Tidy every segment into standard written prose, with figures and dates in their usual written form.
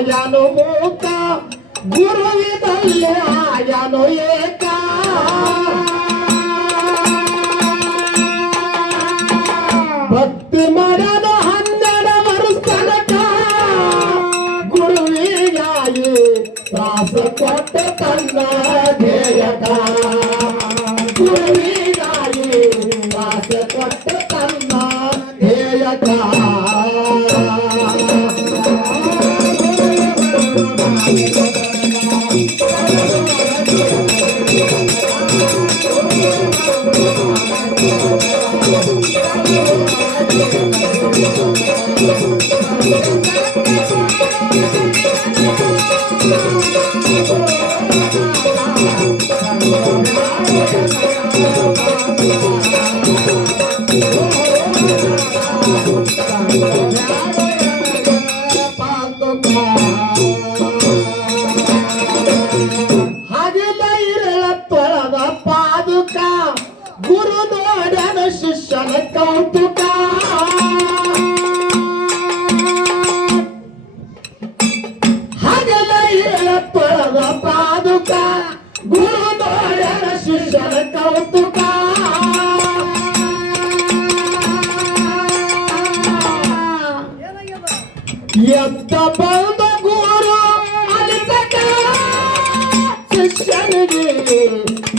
ಆಯನು ಮೂಕ ಗುರುವಿನಲ್ಲಿ ಆಯನು ಏಕ ಭಕ್ತಿ ಮಾಡಲು 12 ವರ್ಷ ಗುರುವಿಗಾಗಿ ತ್ರಾಸ ಕೊಟ್ಟ ತನ್ನ ಧ್ಯೇಯಕ ಗುರುವಿಗಾಗಿ ತ್ರಾಸ ಕೊಟ್ಟ ತನ್ನ ಧ್ಯೇಯಕ ಹಾಗೆಲ್ಲ ಇರಲ ತೊಳೆದ ಪಾದುಕ ಗುರು ನೋಡನ ಶಿಷ್ಯನ ಕೌತುಕ ಹಾಗೆಲ್ಲ ಇರಲ ತೊಳೆದ ಪಾದುಕ ಗುರು ನೋಡನ ಶಿಷ್ಯನ ಕೌತುಕ ಎತ್ತ ಬಂದ ಗುರು ಅಲಿತಕ ಶಿಷ್ಯನಿಗೆ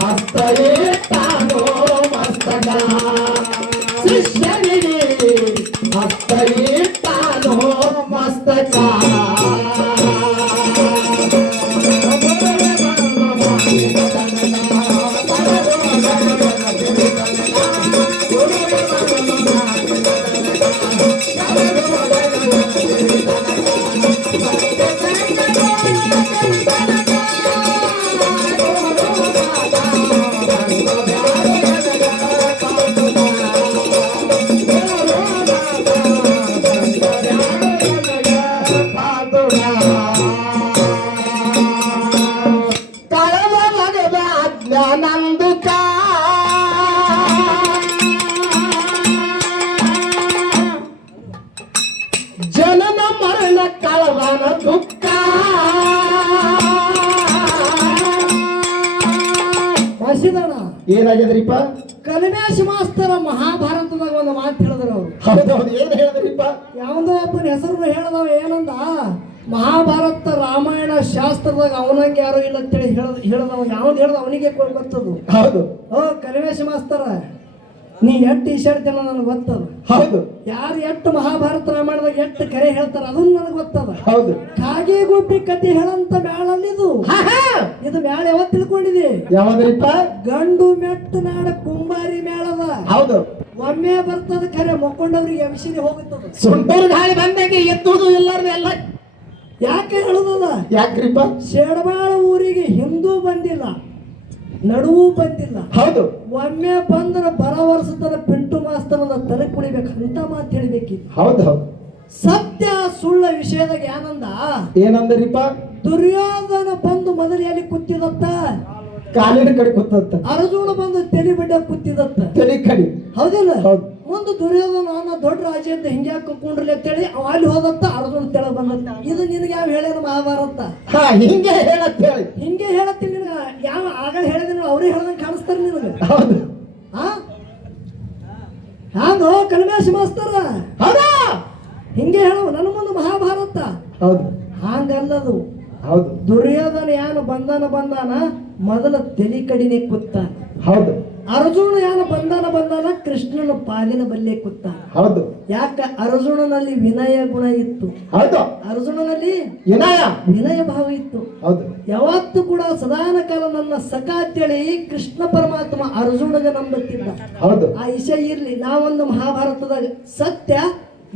ಹಸ್ತವೇ ತಾನೋ ಮಸ್ತಕ ಶಿಷ್ಯನಿಗೆ ಹಸ್ತವೇ ತಾನೋ ಮಸ್ತಕ ನಂದುಕ ಜನನ ಮರಣ ಕಳವನ ದುಃಖ ಏನಾಗ್ಯದ್ರಿಪ್ಪ ಕಲ್ಮೇಶ್ ಮಾಸ್ತರ ಮಹಾಭಾರತದಾಗ ಒಂದು ಮಾತು ಹೇಳಿದ್ರು ಅವರು. ಹೌದೌದು, ಏನ್ ಹೇಳಿದ್ರಿಪ್ಪ? ಯಾವ್ದೋ ಒಬ್ಬನ ಹೆಸರು ಹೇಳ್ದವ ಏನಂದ, ಮಹಾಭಾರತ ರಾಮಾಯಣ ಶಾಸ್ತ್ರದಾಗ ಅವನಂಗೆ ಯಾರು ಇಲ್ಲ ಅಂತೇಳಿ ಹೇಳ್ದವ. ಯಾವ್ದು ಹೇಳ್ದ ಅವನಿಗೆ ಗೊತ್ತದು. ಹೌದು. ಕಲ್ಮೇಶ್ ಮಾಸ್ತರ, ನೀ ಎಟ್ಟು ಈಶಾಡ್ತೇನ ನನಗೆ ಗೊತ್ತದ. ಹೌದು. ಯಾರು ಎಟ್ಟು ಮಹಾಭಾರತ ರಾಮಾಯಣದಾಗ ಎಟ್ಟು ಕರೆ ಹೇಳ್ತಾರ ಅದನ್ನ ನನಗೆ ಗೊತ್ತದ. ಹೌದು. ಕಾಗೆ ಗುಬ್ಬಿ ಕತೆ ಹೇಳಂತ ಬ್ಯಾಳಲ್ಲಿದು ಇದು ಬ್ಯಾಳ ಯಾವತ್ತು ತಿಳ್ಕೊಂಡಿದೆ? ಯಾವ್ದ್ರಿಪ್ಪ? ಗಂಡು ಮೆಟ್ಟು ನಾಡ ಕುಂಬಾರಿ ಮೇಳದ. ಹೌದು. ಒಮ್ಮೆ ಬರ್ತದ ಖರೆ ಮಕ್ಕೊಂಡವ್ರಿಗೆ ಎಮಿಸಿರಿ ಹೋಗುತ್ತದ. ಸುಂಟೂರು ಗಾಳಿ ಬಂದಾಗೆ ಎತ್ತುವುದು ಇಲ್ಲಾರ್ದು ಎಲ್ಲ ಯಾಕೆ ಹೇಳುದದ? ಯಾಕ್ರಿಪ್ಪ? ಶೇಡಬಾಳ ಊರಿಗೆ ಹಿಂದೂ ಬಂದಿಲ್ಲ, ನಡುವು ಬಂದಿಲ್ಲ. ಹೌದು. ಒಮ್ಮೆ ಬಂದ್ರ ಬರ ವರ್ಷದ ಪಿಂಟು ಮಾಸ್ತರದ ತಲೆ ಕುಳಿಬೇಕು ಅಂತ ಮಾತು ಹೇಳಿಬೇಕಿತ್ತು. ಹೌದು ಹೌದು. ಸತ್ಯ ಸುಳ್ಳ ವಿಷಯದಾಗ ಏನಂದ್ರಿಪ್ಪ? ದುರ್ಯೋಧನ ಬಂದು ಮೊದಲೇ ಕೂತಿದತ್ತ, ಕಾಲಿನ ಕಡೆ ಕೂತತ್ತ. ಅರ್ಜುನ ಬಂದು ತಲೆ ಬಡ್ಡ ಕೂತಿದತ್ತ, ತಲೆ ಕಡಿ. ಹೌದಿಲ್ಲ? ಹೌದು. ಮುಂದೆ ದುರ್ಯೋಧನ ದೊಡ್ಡ ರಾಜ ಅಂತ ಹಿಂಗ್ಯಾಕ ಕುಂಡ್ರಲಿ ಅಂತೇಳಿ ಅವ ಅಲ್ಲಿ ಹೋದತ್ತ, ಅರ್ಜುನ ತೆಳ ಬಂದತ್ತ. ಇದು ನಿನಗೆ ಯಾವ ಹೇಳ್ಯಾರ ಮಹಾಭಾರತ? ಹಿಂಗೆ ಹೇಳತ್ ಹೇಳಿ. ಹಿಂಗೆ ಹೇಳತ್ತಿ ನಿನಗ ಯಾವ ಆಗ ಹೇಳಿದ್ರೆ ಅವ್ರೇ ಹೇಳ್ದಂಗೆ ಕಾಣಿಸ್ತಾರ ನಿನಗ. ಹೌದು. ಹ್ಯಾಂಗೋ ಕಲ್ಮೇಶ್ ಮಾಸ್ತರ? ಹೌದಾ? ಹಿಂಗೆ ಹೇಳವು ನನ್ನ ಮುಂದೆ ಮಹಾಭಾರತ. ಹೌದು. ಹಾಂಗಲ್ಲದು. ಹೌದು. ದುರ್ಯೋಧನ ಯಾನು ಬಂದಾನ ಮೊದಲ ತಲೆ ಕಡಿನೆ ಕೂತ. ಹೌದು. ಅರ್ಜುನ ಯಾನು ಬಂದಾನ ಕೃಷ್ಣನ ಪಾಲಿನ ಬಲ್ಲೆ ಕೂತ. ಹೌದು. ಯಾಕ? ಅರ್ಜುನನಲ್ಲಿ ವಿನಯ ಗುಣ ಇತ್ತು. ಹೌದು. ಅರ್ಜುನನಲ್ಲಿ ವಿನಯ ಭಾವ ಇತ್ತು. ಹೌದು. ಯಾವತ್ತು ಕೂಡ ಸದಾನ ಕಾಲ ನನ್ನ ಸಖ ಅಂತೇಳಿ ಕೃಷ್ಣ ಪರಮಾತ್ಮ ಅರ್ಜುನಗೆ ನಂಬುತ್ತಿದ್ದ. ಹೌದು. ಆ ವಿಷಯ ಇರ್ಲಿ. ನಾವೊಂದು ಮಹಾಭಾರತದಾಗ ಸತ್ಯ,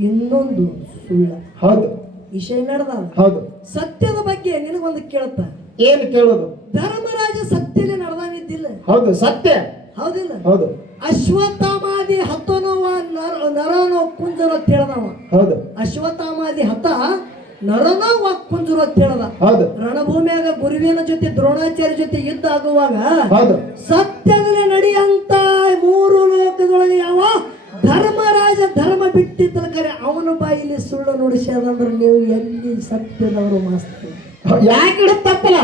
ಇನ್ನೊಂದು ಸುಳ್ಳ. ಹೌದು. ವಿಷಯ ನಡೆದ. ಹೌದು. ಸತ್ಯದ ಬಗ್ಗೆ ನಿನಗೊಂದು ಕೇಳ್ತ. ಏನು ಕೇಳೋದು? ಧರ್ಮರಾಜ ಸತ್ಯಲೇ ನಡೆದಾನಿದ್ದಿಲ್ಲ. ಹೌದು, ಸತ್ಯ. ಹೌದಿಲ್ಲ? ಹೌದು. ಅಶ್ವತ್ಥಾಮಾದಿ ಹತನೋವ ನರನೋ ಕುಂಜರ ತಿಳಿದವ. ಹೌದು. ಅಶ್ವತ್ಥಾಮಾದಿ ಹತ ನರನೋ ಕುಂಜರ ತಿಳಿದ. ಹೌದು. ರಣಭೂಮಿಯಾಗ ಗುರುವಿನ ಜೊತೆ ದ್ರೋಣಾಚಾರ್ಯ ಜೊತೆ ಯುದ್ಧ ಆಗುವಾಗ ಹೌದು ಸತ್ಯದಲ್ಲೇ ನಡೆಯಂತ 3 ಲೋಕದೊಳಗೆ ಯಾವ ಧರ್ಮರಾಜ ಧರ್ಮ ಬಿಟ್ಟಿದ್ದಲ್ಲ ಕರೆ ಅವನ ಬಾಯಿಲಿ ಸುಳ್ಳು ನುಡಿಸ್ಯಾದಂದ್ರೆ ನೀವು ಎಲ್ಲಿ ಸತ್ಯದವರು ಮಾಸ್ತಿ ಯಾಕೆ ಇಡುತ್ತಪ್ಪಲ್ಲ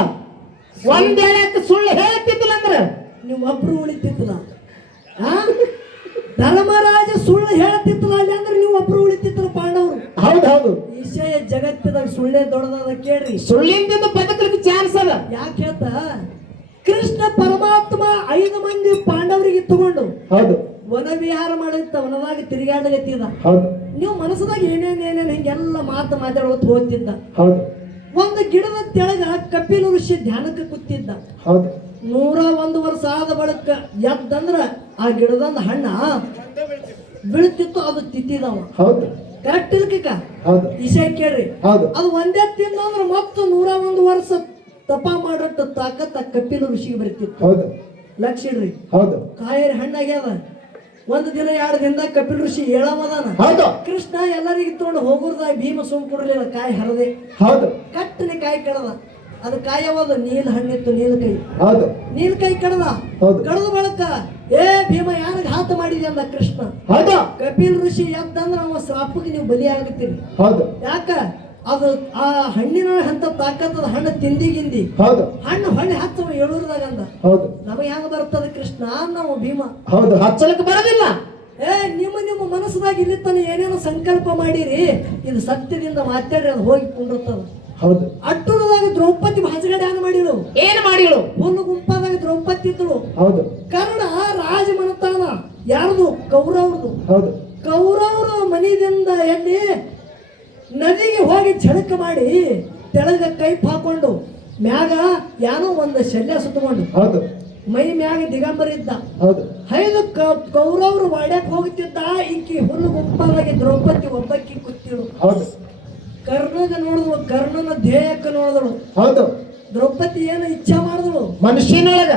ಒಂದೇಳೆ ಸುಳ್ಳು ಹೇಳ್ತಿದ್ದಿಲ್ಲ ಅಂದ್ರೆ ನೀವು ಒಬ್ರು ಉಳಿತಿತ್ತಲ್ಲ ಧರ್ಮರಾಜ ಸುಳ್ಳು ಹೇಳ್ತಿತ್ತಲ್ಲ ಅಲ್ಲಿ ಅಂದ್ರೆ ನೀವು ಒಬ್ರು ಉಳಿತಿತ್ತಲ್ಲ ಪಾಂಡವರು. ಹೌದು ವಿಷಯ ಜಗತ್ತಿದಾಗ ಸುಳ್ಳೇ ದೊಡ್ಡದಾದ ಕೇಳ್ರಿ. ಸುಳ್ಳಿಂದ ಬದುಕಲಿಕ್ಕೆ ಚಾನ್ಸ್ ಅದ. ಯಾಕೆ ಹೇಳ್ತಾ ಕೃಷ್ಣ ಪರಮಾತ್ಮ 5 ಮಂದಿ ಪಾಂಡವರಿಗೆ ತಗೊಂಡು ಹೌದು ವನ ವಿಹಾರ ಮಾಡಿತ್ತ ವನದಾಗ ತಿರುಗಾಡಗತ್ತಿದ. ಹೌದು ನೀವು ಮನಸ್ಸದಾಗ ಏನೇನ್ ಹಿಂಗೆಲ್ಲ ಮಾತಾಡೋದು ಹೋಗ್ತಿದ್ದ. ಹೌದು ಒಂದು ಗಿಡದ ತೆಳಗ ಕಪಿಲ ಋಷಿ ಧ್ಯಾನಕ್ಕೆ ಕೂತಿದ್ದ. ಹೌದು 101 ವರ್ಷ ಆದ ಬಳಿಕ ಎದ್ದಂದ್ರ ಆ ಗಿಡದಂದ ಹಣ್ಣ ಬೀಳ್ತಿತ್ತು, ಅದು ತಿತ್ತಿದವ. ಹೌದು ಕರೆಕ್ಟ್ ಇಲ್ಕ ಹೌದು ವಿಷಯ ಕೇಳ್ರಿ. ಹೌದು ಅದು ಒಂದೇ ತಿಂದಂದ್ರ ಮತ್ತ 101 ವರ್ಷ ತಪ ಮಾಡಟ್ಟು ತಾಕತ್ತ ಕಪಿಲ ಋಷಿಗೆ ಬರ್ತಿತ್ತು. ಹೌದು ಲಕ್ಷ ಇಡ್ರಿ. ಹೌದು ಕಾಯರಿ ಹಣ್ಣಾಗ್ಯದ. ಒಂದು ದಿನ 2 ದಿನದಾಗ ಕಪಿಲ ಋಷಿ ಹೇಳಮದಾನ. ಹೌದು ಕೃಷ್ಣ ಎಲ್ಲರಿಗೆ ತಗೊಂಡು ಹೋಗುರ್ದಾಗ ಭೀಮ ಸುಮ್ ಕೊಡ್ಲಿಲ್ಲ, ಕಾಯಿ ಹರದೆ ಹೌದು ಕಟ್ಟನೆ ಕಾಯಿ ಕಡದ. ಅದು ಕಾಯವಾದ ನೀಲ್ ಹಣ್ಣಿತ್ತು, ನೀಲಕೈ. ಹೌದು ನೀಲಕೈ ಕಡದ. ಹೌದು ಕಡದ ಬಳಕ ಭೀಮ ಯಾರಿಗೆ ಹಾತ ಮಾಡಿದೆ ಅಂದ ಕೃಷ್ಣ. ಹೌದು ಕಪಿಲ್ ಋಷಿ ಎದ್ದಂದ್ರ ಅವ ಶ್ರಾಪಕ್ಕೆ ನೀವು ಬಲಿ ಆಗುತ್ತೀರಿ. ಹೌದು ಯಾಕ ಅದು ಆ ಹಣ್ಣಿನ ಅಂತ ತಾಕತ್ತದ ಹಣ್ಣು ತಿಂದಿಗಿಂದಿ ಹೌದು ಹಣ್ಣು ಹೊಳ್ಳಿ ಹಚ್ಚವ ಏಳೂರದಾಗ ಅಂದ. ಹೌದು ನಮಗೆ ಹೆಂಗ ಬರ್ತದ ಕೃಷ್ಣ ನಾವು ಭೀಮ. ಹೌದು ಹಚ್ಚಲಕ್ಕೆ ಬರೋದಿಲ್ಲ. ನಿಮ್ಮ ಮನಸ್ಸದಾಗ ಇಲ್ಲಿ ತಾನೆ ಏನೇನೋ ಸಂಕಲ್ಪ ಮಾಡಿರಿ, ಇದು ಸತ್ಯದಿಂದ ಮಾತಾಡ್ರಿ, ಅದು ಹೋಗಿ ಕುಂಡಿರ್ತದ. ಹೌದು ಅಟ್ಟೂರದಾಗ ದ್ರೌಪದಿ ಭಾಷೆಗಡೆ ಏನ್ ಮಾಡಿಳು? ಏನ್ ಮಾಡಿಳು? ಹುಲ್ಲು ಗುಂಪಾದಾಗ ದ್ರೌಪದಿ ಇದ್ದಳು. ಹೌದು ಕರ್ಣ ರಾಜ ಮನತಾನ ಯಾರದು? ಕೌರವ್ರದು. ಹೌದು ಕೌರವ್ರ ಮನೆಯಿಂದ ಎಲ್ಲಿ ನದಿಗೆ ಹೋಗಿ ಝಳಕ ಮಾಡಿ ತೆಳಗ ಕೈಪ್ ಹಾಕೊಂಡು ಮ್ಯಾಗ ಏನೋ ಒಂದು ಶಲ್ಯ ಸುತ್ತಕೊಂಡು ಹೌದು ಮೈ ಮ್ಯಾಗ ದಿಗಂಬರ ಇದ್ದ. ಹೌದು ಐದು ಕೌರವ್ರು ವಾಡ್ಯಾಕ್ ಹೋಗ್ತಿದ್ದ. ಈಕಿ ಹುಲ್ಲು ಗುಂಪಾದಾಗಿ ದ್ರೌಪದಿ ಒಬ್ಬಕ್ಕಿ ಕೂತಿಳು. ಹೌದು ಕರ್ಣಗ ನೋಡಿದಳು, ಕರ್ಣನ ಧ್ಯೇಯಕ್ಕೆ ನೋಡಿದಳು. ಹೌದು ದ್ರೌಪದಿ ಏನು ಇಚ್ಛಾ ಮಾಡಿದಳು? ಮನುಷ್ಯನಾಗ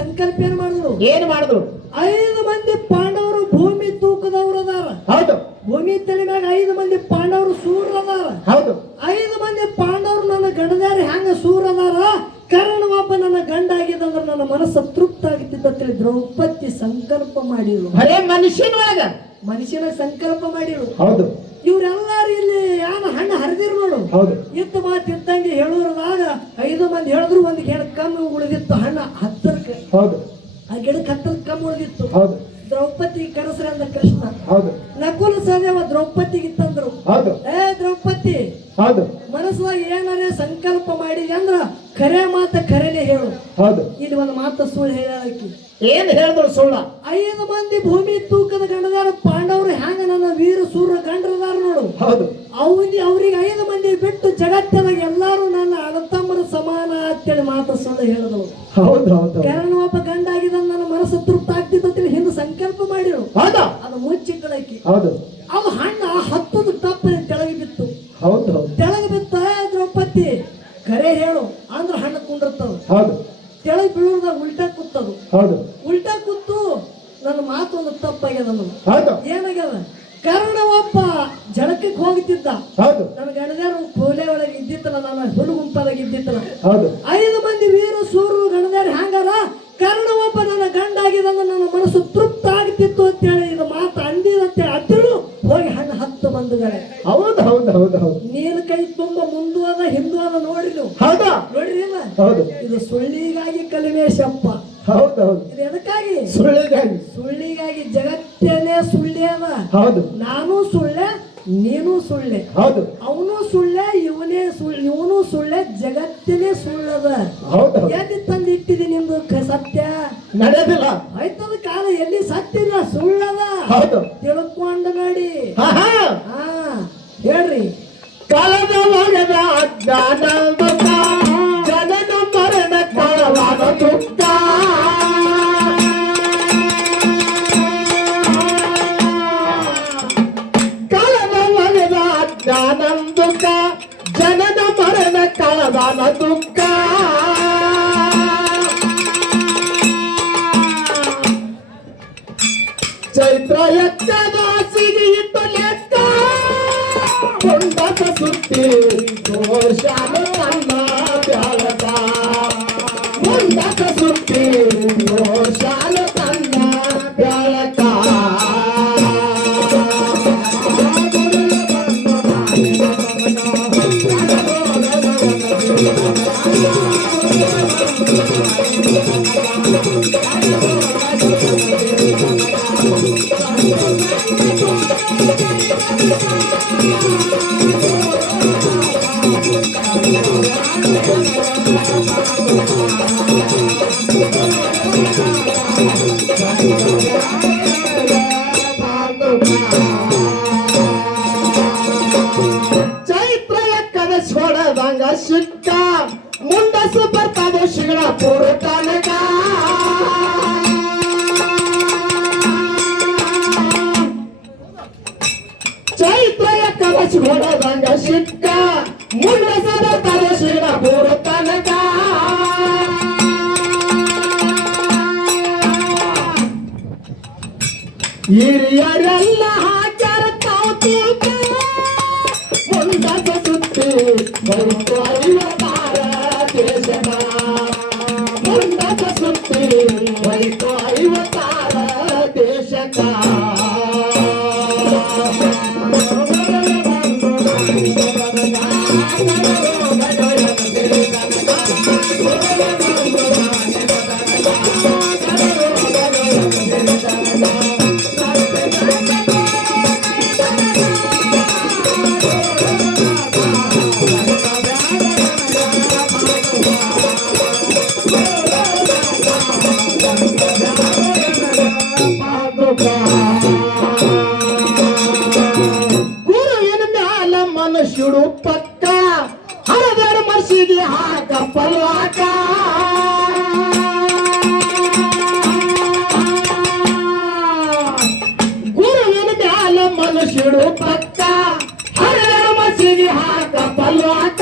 ಸಂಕಲ್ಪ ಏನ್ ಮಾಡಿದಳು? ಏನ್ ಮಾಡಿದ್ರು? 5 ಮಂದಿ ಪಾಂಡವರು ಭೂಮಿ ತೂಕದವ್ರು ಅದಾರ. ಹೌದು ಭೂಮಿ ತಲೆ ಮ್ಯಾಗ 5 ಮಂದಿ ಪಾಂಡವರು ಸೂರ್ ಅದಾರ. ಹೌದು 5 ಮಂದಿ ಪಾಂಡವರು ನನ್ನ ಗಂಡದಾರ ಹೆಂಗ ಸೂರ್ ಅದಾರ, ಕರ್ಣ ಒಬ್ಬ ನನ್ನ ಗಂಡ ಆಗಿದ್ದಂದ್ರೆ ನನ್ನ ಮನಸ್ಸು ತೃಪ್ತ ಆಗಿದ್ದ ದ್ರೌಪದಿ ಸಂಕಲ್ಪ ಮಾಡಿರು. ಬರೇ ಮನುಷ್ಯನ ಸಂಕಲ್ಪ ಮಾಡಿರು. ಹೌದು ಇವ್ರೆಲ್ಲಾರು ಇಲ್ಲಿ ಯಾನ ಹಣ್ಣು ಹರಿದಿರು ನೋಡು. ಹೌದು ಇತ್ತು ಮಾತು ಇದ್ದಂಗೆ ಹೇಳೋರದಾಗ 5 ಮಂದಿ ಹೇಳಿದ್ರು, ಒಂದು ಗಿಡ ಕಮ್ಮಿ ಉಳಿದಿತ್ತು ಹಣ್ಣ 10ಕ್ಕೆ. ಹೌದು ಆ ಗಿಡಕ್ಕೆ 10ಕ್ಕೆ ಕಮ್ಮಿ ಉಳಿದಿತ್ತು. ಹೌದು ದ್ರೌಪದಿ ಕನಸರ ಅಂದ ಕೃಷ್ಣ. ಹೌದು ನಕುಲ ಸಹದೇವ ದ್ರೌಪದಿಗೆ ತಂದ್ರು. ಹೌದು ದ್ರೌಪದಿ ಹೌದು ಮನಸ್ಸಾಗ ಏನಾರೇ ಸಂಕಲ್ಪ ಮಾಡಿದೆ ಅಂದ್ರ ಖರೆ ಮಾತ ಖರೇನೆ ಹೇಳು. ಹೌದು ಇಲ್ಲಿ ಒಂದು ಮಾತು ಸುಳ್ಳು ಹೇಳಾಕಿ. ಏನ್ ಹೇಳಿದ್ರು ಸುಳ್ಳ? 5 ಮಂದಿ ಭೂಮಿ ತೂಕದ ಗಂಡದಾರ ಪಾಂಡವರು ಹ್ಯಾಂಗ ನನ್ನ ವೀರ ಸೂರ್ಯ ಗಂಡರದಾರ ನೋಡು. ಹೌದು ಅವ್ರಿಗೆ 5 ಮಂದಿ ಬಿಟ್ಟು ಜಗತ್ತಿನಾಗ ಎಲ್ಲಾರು ನನ್ನ ಅಣ್ಣತಮ್ಮರ ಸಮಾನ ಅಂತೇಳಿ ಮಾತು ಸುಳ್ಳು ಹೇಳಿದವು. ಹೌದು ಹೌದು ಕಾರಣ ಒಬ್ಬ ಗಂಡ ಆಗಿದ ನನ್ನ ಮನಸ್ಸು ತೃಪ್ತ ಆಗ್ತಿದ್ದ ಹಿಂದೆ ಸಂಕಲ್ಪ ಮಾಡಿರು. ಅದು ಮುಚ್ಚಿಕ್ಕಳಕಿ. ಹೌದು ಅದು ಹಣ್ಣ 10 ಟಪ್ಪನೆ ತೆಳಗೆ ಬಿತ್ತು. ಹೌದು ಹೌದು ತೆಳಗೆ ಬಿತ್ತ ದ್ರೌಪದಿ ಕರೆ ಹೇಳು ಅಂದ್ರ ಹಣ್ಣು ಕುಂಡಿರ್ತದ. ಹೌದು ತೆಳಗೆ ಬೀಳೋದಾಗ ಉಲ್ಟಾ ಕೂತದು. ಹೌದು ಉಲ್ಟಾ ಕೂತು ನನ್ನ ಮಾತು ಒಂದು ತಪ್ಪಾಗ್ಯದ. ಹೌದು ಏನಾಗ್ಯದ? ಕರ್ಣ ಒಬ್ಬ ಜಳಕಕ್ಕೆ ಹೋಗ್ತಿದ್ದ. ಹೌದು ನನ್ನ ಗಣದಾರು ಕೋಲೆ ಒಳಗೆ ಇದ್ದಿತ್ತಲ್ಲ, ನನ್ನ ಹುಲು ಗುಂಪಾದಾಗ ಇದ್ದಿತ್ತಲ್ಲ. ಹೌದು 5 ಮಂದಿ ವೀರ ಸೂರು ಗಣದಾರ ಹ್ಯಾಂಗಾರ ಕರ್ಣ ಒಬ್ಬ ನನ್ನ ಗಂಡ ಆಗಿದಂದ್ರೆ ನನ್ನ ಮನಸ್ಸು ತೃಪ್ತ ಆಗ್ತಿತ್ತು ಅಂತೇಳಿ ಇದು ಮಾತು ಅಂದಿದಂತೆ ಅದ್ದಳು ಹೋಗಿ ಹಣ್ಣು 10 ಬಂಧುಗಳೇ. ಹೌದು ಹೌದು ಹೌದು ಹೌದು ನೀನು ಕೈ ತುಂಬ ಮುಂದು ಅದ ಹಿಂದೂ ಅದ ನೋಡ್ರಿ ನೀವು. ಹೌದಾ ನೋಡ್ರಿ ಇಲ್ಲ? ಹೌದು ಇದು ಸುಳ್ಳಿಗಾಗಿ ಕಲಿಮೇಶಪ್ಪ. ಹೌದು ಹೌದು ಇದು ಎದಕ್ಕಾಗಿ? ಸುಳ್ಳಿಗಾಗಿ. ಜಗತ್ತೇನೆ ಸುಳ್ಳೆ ಅದ. ಹೌದು ನಾನು ಸುಳ್ಳೆ, ನೀನು ಸುಳ್ಳೆ. ಹೌದು ಅವನು ಸುಳ್ಳೆ, ಇವನು ಸುಳ್ಳೆ, ಜಗತ್ತಿನೇ ಸುಳ್ಳದ. ಹೌದು ಎಲ್ಲಿ ತಂದು ಇಟ್ಟಿದಿ ನಿಮ್ದು ಸತ್ಯ? ನಡೆಯೋದಿಲ್ಲ. ಆಯ್ತದ ಕಾಲ ಎಲ್ಲಿ ಸತ್ಯ ಇಲ್ಲ, ಸುಳ್ಳದ. ಹೌದು ತಿಳ್ಕೊಂಡು ನೋಡಿ. ಹೇಳ್ರಿ. ಕಾಲದ ಒಳಗ ಅಜ್ಞಾನ ದುಃಖ, ಜನನ ಮರಣ ಕಾಲವಾದ ದುಃಖ. ಕಾಲದ ಒಳಗ ಅಜ್ಞಾನ ದುಃಖ, ಜನನ ಮರಣ ಕಾಲವಾದ ದುಃಖ. ಚೈತ್ರ ಎಕ್ಕದಾಸಿಗೆ ಇತ್ತು ಲೆಕ್ಕ, ಕೊಂಡಕ ಸುತ್ತಿ ದೋಷಾನ ಅನ್ನ ಬ್ಯಾಳಕ. ಕೊಂಡಕ ಸುತ್ತಿ ದೋಷಾನ ಅನ್ನ ಬ್ಯಾಳಕ. ಚೈತ್ರ ಎಕ್ಕದ ಹೊಡೆದಂಗ ಸಿಕ್ಕ ಮುಂಡಸು ಬರ್ತದ ಶಿಗಳ ಪೂರ ತನಕ ಚೈತ್ರ ಎಕ್ಕದ ಹೊಡೆದಂಗ ಸಿಕ್ಕ ಮುಂಡಸು ಬರ್ತದ ಶಿಗಳ ಪೂರ ತನಕ ಹಿರಿಯರೆಲ್ಲ ಹಾಕ್ಯಾರ ತಾವತೀಗ ಮುಂಡಸ ಸುತ್ತಿ ಬರುತ್ತ ಐವತ್ತಾರ ದೇಶದ ಮುಂಡಸ ಸುತ್ತಿ ಬರುತ್ತ ಐವತ್ತಾರ ದೇಶಕ ಗುರುವಿನ ಮ್ಯಾಲ ಮನುಷ್ಯರು ಪಕ್ಕ ಹರದರ ಮಸಿಗೆ ಹಾಕ ಪಲ್ವಾಕ ಗುರುವಿನ ಮ್ಯಾಲ ಮನುಷ್ಯರು ಪಕ್ಕ ಹರದರ ಮಸಿಗೆ ಹಾಕ ಪಲ್ವಾಕ